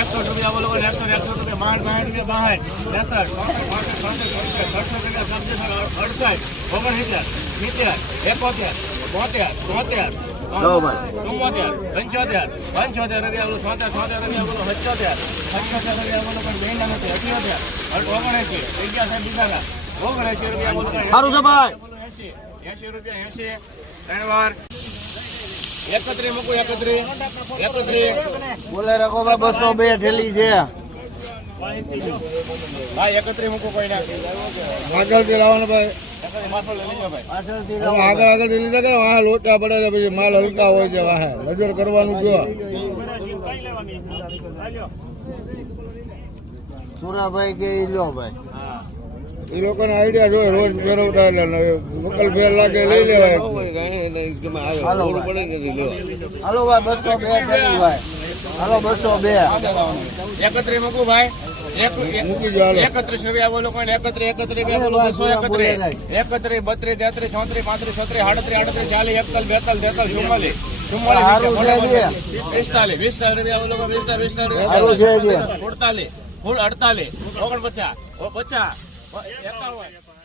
એકસો રૂપિયા બોલો એકસો એકસો રૂપિયા. બાર બાર રૂપિયા બાર ત્રેસઠ અડસઠ ઓગણસિત્તેર સિત્તેર એકોતેર બોતેર તોતેર ચુમ્મોતેર પંચોતેર પંચોતેર રૂપિયા બોલો છોતેર છોતેર રૂપિયા બોલો સત્યોતેર સત્યોતેર રૂપિયા બોલો પણ મહિના નથી અઠ્યોતેર ઓગણએસી અગિયાર બીજા ઓગણએસી રૂપિયા બોલો સારું છે ભાઈ. એસી એસી રૂપિયા એસી ત્રણ વાર. એકત્રીસ મૂકું એકત્રીસ એકત્રીસ બોલે રાખો ભાઈ બસો બે ઠેલી છે. ભાઈ મૂકું કોઈ ના આગળથી લાવવાનું ભાઈ. આગળ આગળ લીધા કે વાહ લોચા પડે છે પછી માલ હલકા હોય છે વાહે. નજર કરવાનું જો સુરાભાઈ કે ઈ લો ભાઈ. એ લોકોને આઈડિયા જોઈએ રોજ ફેરવતા એટલે વકલ ફેર લાગે લઈ લેવાય. હાલો હાલો ભાઈ. બસો બે હાલો બસો બે. એકત્રીસ મૂકું ભાઈ. એકત્રીસ રૂપિયા બોલો કોઈ એકત્રીસ એકત્રીસ બે બોલો બસો એકત્રીસ એકત્રીસ બત્રીસ તેત્રીસ ચોત્રીસ પાંત્રીસ છત્રીસ આડત્રીસ આડત્રીસ ચાલીસ એકતાલીસ બેતાલીસ તેતાલીસ ચુમ્માલીસ. ચુમ્માલીસ પિસ્તાલીસ પિસ્તાલીસ રૂપિયા બોલો પિસ્તાલીસ પિસ્તાલીસ. અડતાલીસ ઓગણપચાસ પચાસ やった。